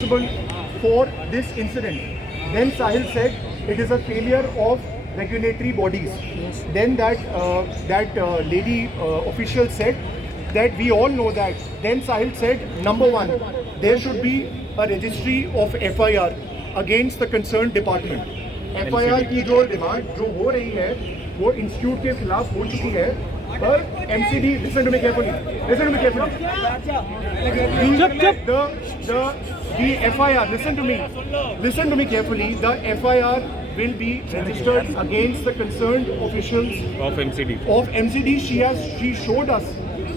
for this incident. Then Sahil said it is a failure of regulatory bodies. Then that lady official said that we all know that. Then Sahil said, number one, there should be a registry of FIR against the concerned department. FIR की जो demand जो हो रही है वो institute के खिलाफ हो चुकी है, पर MCD, listen to me carefully, the FIR, listen to me carefully, the FIR will be registered against the concerned officials of MCD. She showed us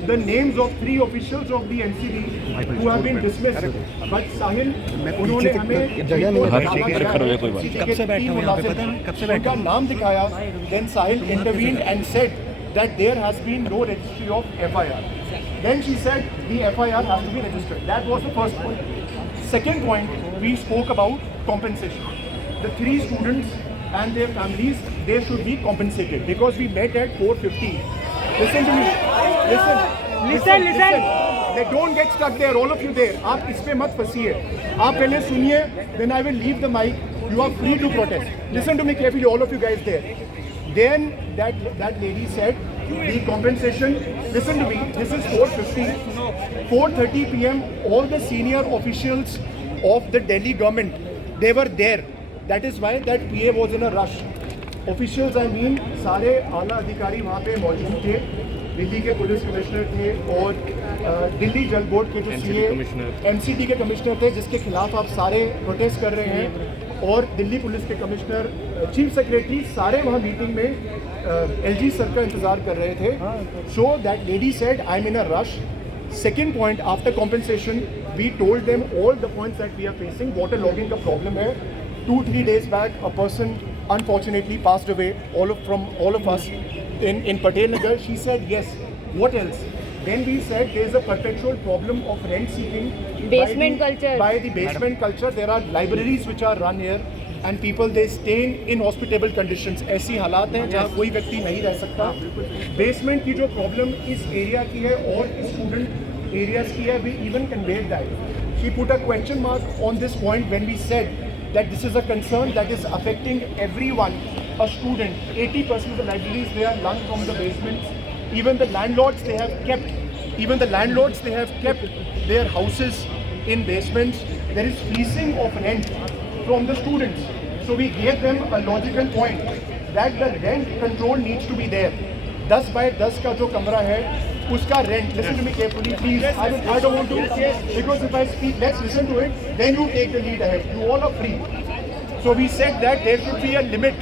the names of 3 officials of the MCD who have been dismissed. But Sahil, उन्होंने हमें उनका नाम दिखाया. Then Sahil intervened and said that there has been no registry of FIR. Then she said the FIR has to be registered. That was the first point. Second point, we spoke about compensation. The 3 students and their families, they should be compensated because we met at 4:50. Listen to me. Listen. They don't get stuck there, all of you there. आप इस पे मत फंसिए. आप पहले सुनिए, then I will leave the mic. You are free to protest. Listen to me carefully, all of you guys there. Then that lady said the compensation. Listen to me. This is 4:50. 4:30 p.m. All the senior officials of the Delhi government, they were there. That is why that PA was in a rush. Officials, I mean, सारे आला अधिकारी वहाँ पे मौजूद थे. दिल्ली के police commissioner थे और दिल्ली जल बोर्ड के जो MCD के कमिश्नर थे, जिसके खिलाफ आप सारे प्रोटेस्ट कर रहे हैं, और दिल्ली पुलिस के कमिश्नर, चीफ सेक्रेटरी, सारे वहाँ मीटिंग में LG सर का इंतजार कर रहे थे. So that lady said, I'm in a rush. Second point, after compensation, we told them all the points that we are facing. Water logging का problem है. 2-3 days back, a person unfortunately passed away. From all of us in Patel Nagar. She said yes. What else? Then we said there is a perpetual problem of rent seeking by the basement culture. There are libraries which are run here and people they stay in inhospitable conditions. ऐसी हालात हैं जहाँ कोई व्यक्ति नहीं रह सकता. Basement की जो problem इस area की है और student areas की है, we even conveyed that. She put a question mark on this point when we said that this is a concern that is affecting everyone. A student, 80% of the libraries, they are run from the basements. Even the landlords, they have kept their houses in basements. There is fleecing of rent from the students. So we gave them a logical point that the rent control needs to be there. 10 by 10 का जो कमरा है, उसका rent. Listen to me carefully, please. I don't want to, because if I speak, let's listen to it. Then you take the lead ahead. You all are free. So we said that there should be a limit.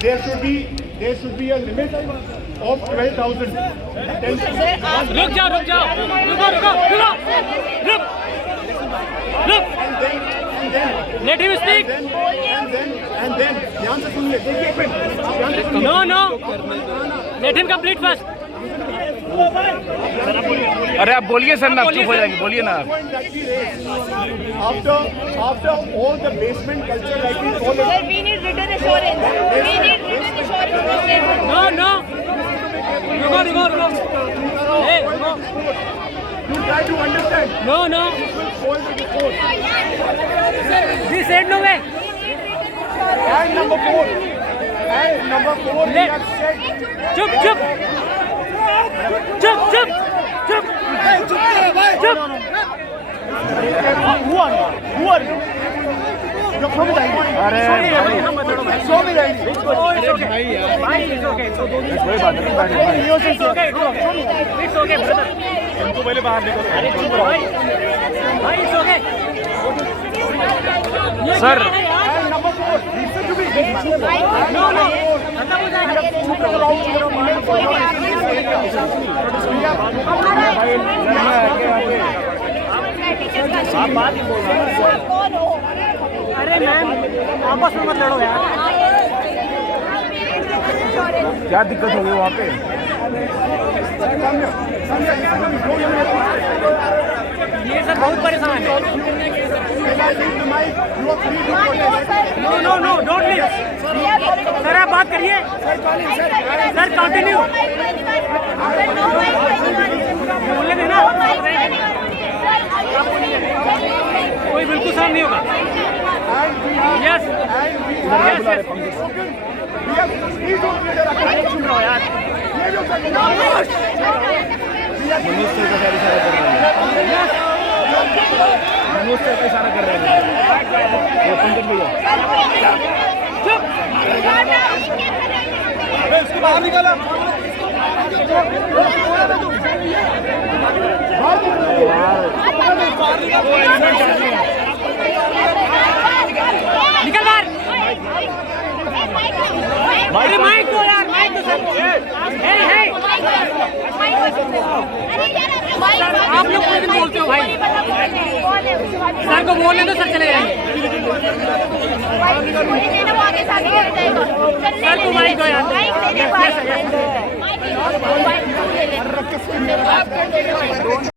There should be a limit of 12,000. रुक जाओ Let him speak. And then ध्यान से सुनिए, देखिए एक minute. No. Let him complete first. अरे आप बोलिए सर ना, चुप हो जाएंगे, बोलिए ना. After all the basement culture, like we call it. Sir, we need written assurance. No. रुको. Hey, रुको. You try to understand. No. Hold the report. We said no way. And number 4, we have said. चुप. Who are you? You're from the Show me the ID. It's okay. It's okay, brother. उनको पहले बाहर निकलो. भाई, it's okay. Sir. And number 4, listen to me. No. आप बात ही बोल रहे हैं. अरे मैम, आपस में मत लड़ो यार. क्या दिक्कत होगी वहाँ पे? ये सब बहुत परेशान है. No, don't leave. सर आप बात करिए. Sir continue. बोलने देना. कोई बिल्कुल सहन नहीं होगा। And we have Yes. and we बुला have रहे spoken. We have please don't leader सुन रहा हूँ यार। ये जो मनोज सर का इशारा कर रहे हैं। मनोज सर का इशारा कर रहे हैं। ये पंकज भैया इसको बाहर निकाला निकल बाहर। अरे माइक दो यार, माइक दो सर। आप लोग पूरे दिन बोलते हो भाई। सर को बोलने दो, सर चले जाएंगे। सर को माइक दो यार।